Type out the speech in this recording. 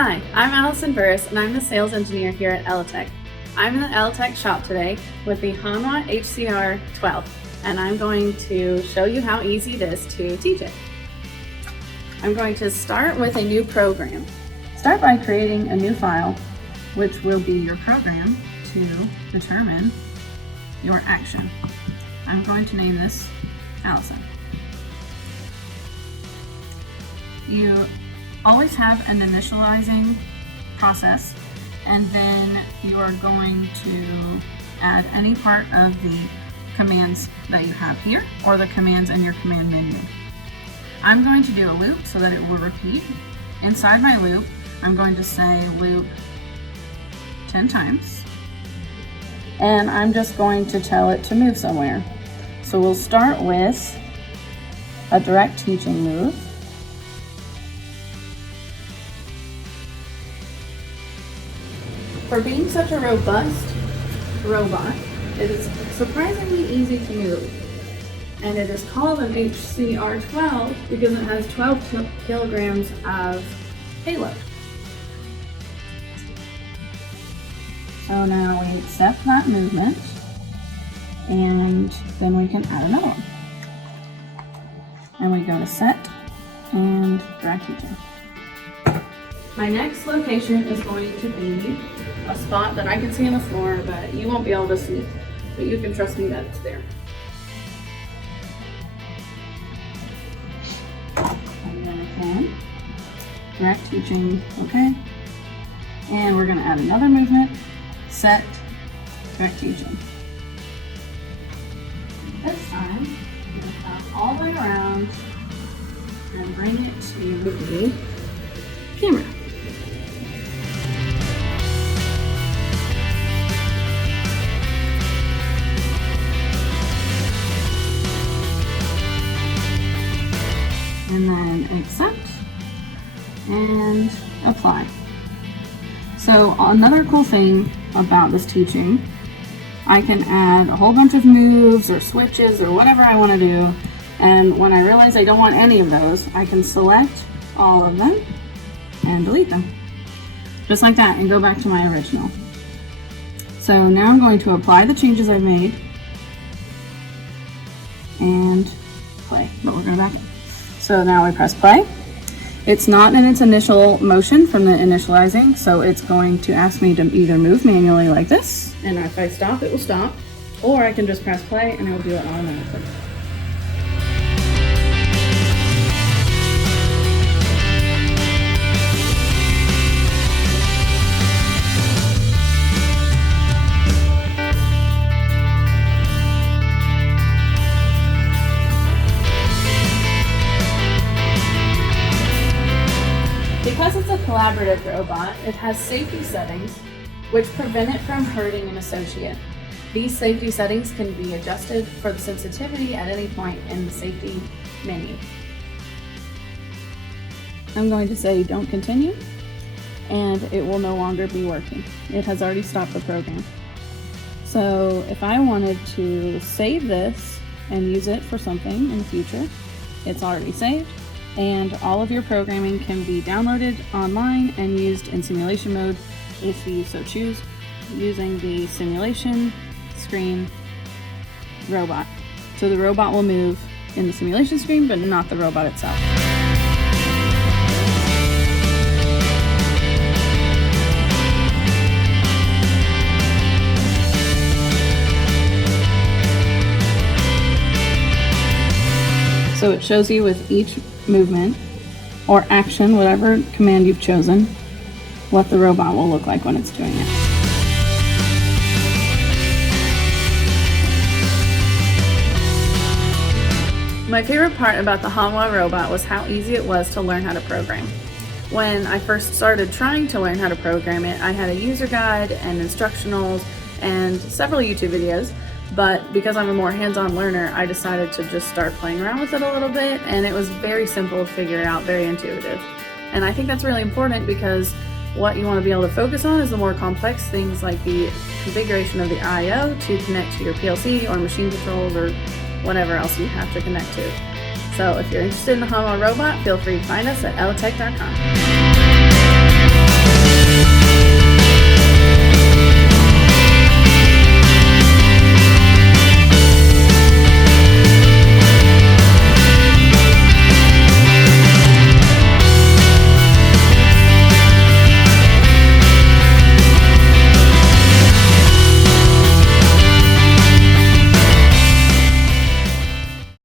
Hi, I'm Allison Burris and I'm the sales engineer here at elliTek. I'm in the elliTek shop today with the Hanwha HCR 12 and I'm going to show you how easy it is to teach it. I'm going to start with a new program. Start by creating a new file, which will be your program to determine your action. I'm going to name this Allison. You always have an initializing process, and then you are going to add any part of the commands that you have here or the commands in your command menu. I'm going to do a loop so that it will repeat. Inside my loop, I'm going to say loop 10 times, and I'm just going to tell it to move somewhere. So we'll start with a direct teaching move. For being such a robust robot, it is surprisingly easy to move. And it is called an HCR-12 because it has 12 kilograms of payload. So now we accept that movement, and then we can add another one. And we go to set and direct teaching. My next location is going to be a spot that I can see on the floor, but you won't be able to see. But you can trust me that it's there. And then again, direct teaching, okay. And we're going to add another movement, set, direct teaching. This time, we're going to come all the way around and bring it to the camera. And then accept and apply. So another cool thing about this teaching, I can add a whole bunch of moves or switches or whatever I want to do, and when I realize I don't want any of those, I can select all of them and delete them. Just like that, and go back to my original. So now I'm going to apply the changes I've made and play, but we're going to back it. So now we press play. It's not in its initial motion from the initializing, so it's going to ask me to either move manually like this, and if I stop, it will stop, or I can just press play and it will do it automatically. Because it's a collaborative robot, it has safety settings which prevent it from hurting an associate. These safety settings can be adjusted for the sensitivity at any point in the safety menu. I'm going to say don't continue, and it will no longer be working. It has already stopped the program. So if I wanted to save this and use it for something in the future, it's already saved. And all of your programming can be downloaded online and used in simulation mode if you so choose, using the simulation screen robot. So the robot will move in the simulation screen, but not the robot itself. So it shows you with each movement or action, whatever command you've chosen, what the robot will look like when it's doing it. My favorite part about the Hanwha robot was how easy it was to learn how to program. When I first started trying to learn how to program it, I had a user guide and instructionals and several YouTube videos. But because I'm a more hands-on learner, I decided to just start playing around with it a little bit, and it was very simple to figure out, very intuitive. And I think that's really important because what you want to be able to focus on is the more complex things like the configuration of the I/O to connect to your PLC or machine controls or whatever else you have to connect to. So if you're interested in the Hanwha robot, feel free to find us at ellitek.com.